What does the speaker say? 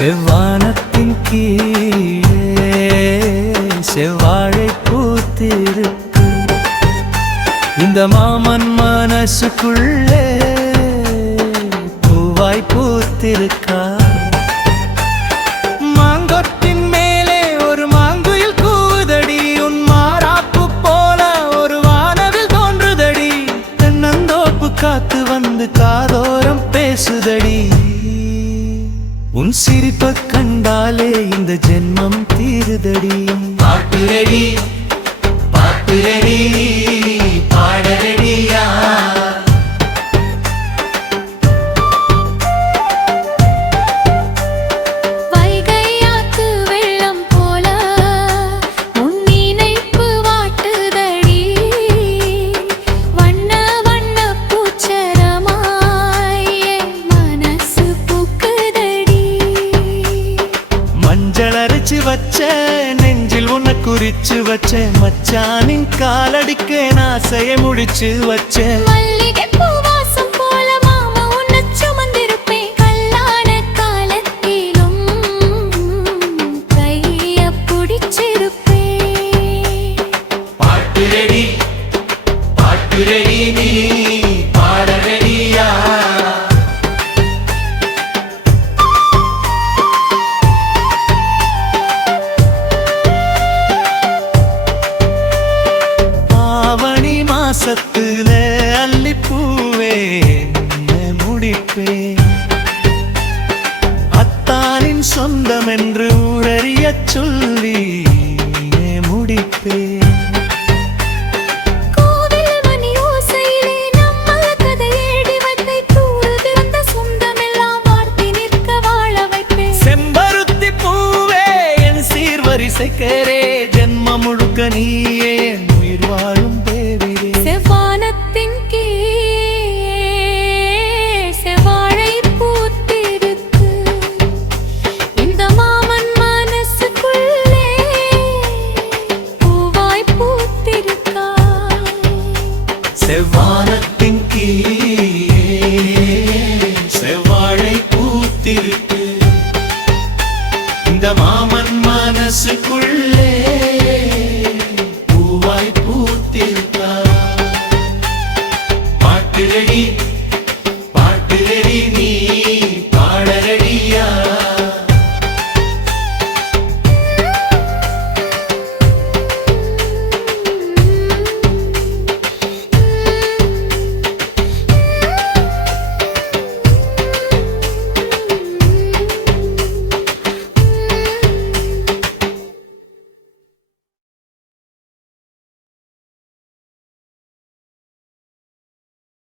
செவ்வானத்தின் கீழே செவ்வாழை பூத்திருக்கு. இந்த மாமன் மனசுக்குள்ளே பூவாய் பூத்திருக்கா. மாங்கொத்தின் மேலே ஒரு மாங்குயில் கூதடி. உன் மாறாப்பு போல ஒரு வானவில் தோன்றுதடி. தென்னந்தோப்பு காத்து வந்து காதோரம் பேசுதடி. உன் சிரிப்பைக் கண்டாலே இந்த ஜென்மம் தீருதடி. பாட்டு ரெடி, பாட்டு ரெடி, பாட ரெடியா? வைகையாத்து வெள்ளம் போல உன் நினைப்பு வாட்டுதடி. வண்ண வண்ண பூச்சரமாய் என் மனசு பூக்குதடி. மஞ்சள் அரைச்சு வச்ச நெஞ்சில் உன்னை குறிச்சு வச்ச. மச்சானின் காலடிக்க ஆசையை முடிச்சு வச்ச. மல்லிகைப்பூ வாசம் போல மாமா உன்னை சுமந்திருப்பேன். கல்யாண காலத்திலும் கைய பிடிச்சிருப்பேன். பாட்டு ரெடி, பாட்டு ரெடி, நீ பாட ரெடியா? ஆவணி மாசத்துல அல்லிப்பூவே முடிப்பேன். அத்தானின் சொந்தம் என்று உடறிய சொல்லி முடிப்பேன். கோவில் மணி ஓசையிலே நம்ம கதை எழுதி வைத்தை. தூது திறந்த சொந்தமெல்லாம் வார்த்தை நிற்க வாழ வைப்பேன். செம்பருத்தி பூவே என் சீர்வரிசைக்கரே. ஜென்மம் முழுக்க நீயே என் உயிர் வாழும் தேவிரே. செவ்வானத்தின் கீழ் செவ்வாழை பூத்திருக்கு. இந்த மாமன் மனசுக்குள்ளே பூவாய் பூத்திருக்கா. செவ்வானத்தின் கீழே செவ்வாழை பூத்திருக்கு. இந்த மாமன் மனசுக்குள்ளே பூவாய் பூத்திருக்கா. பாட்டு ரெடி.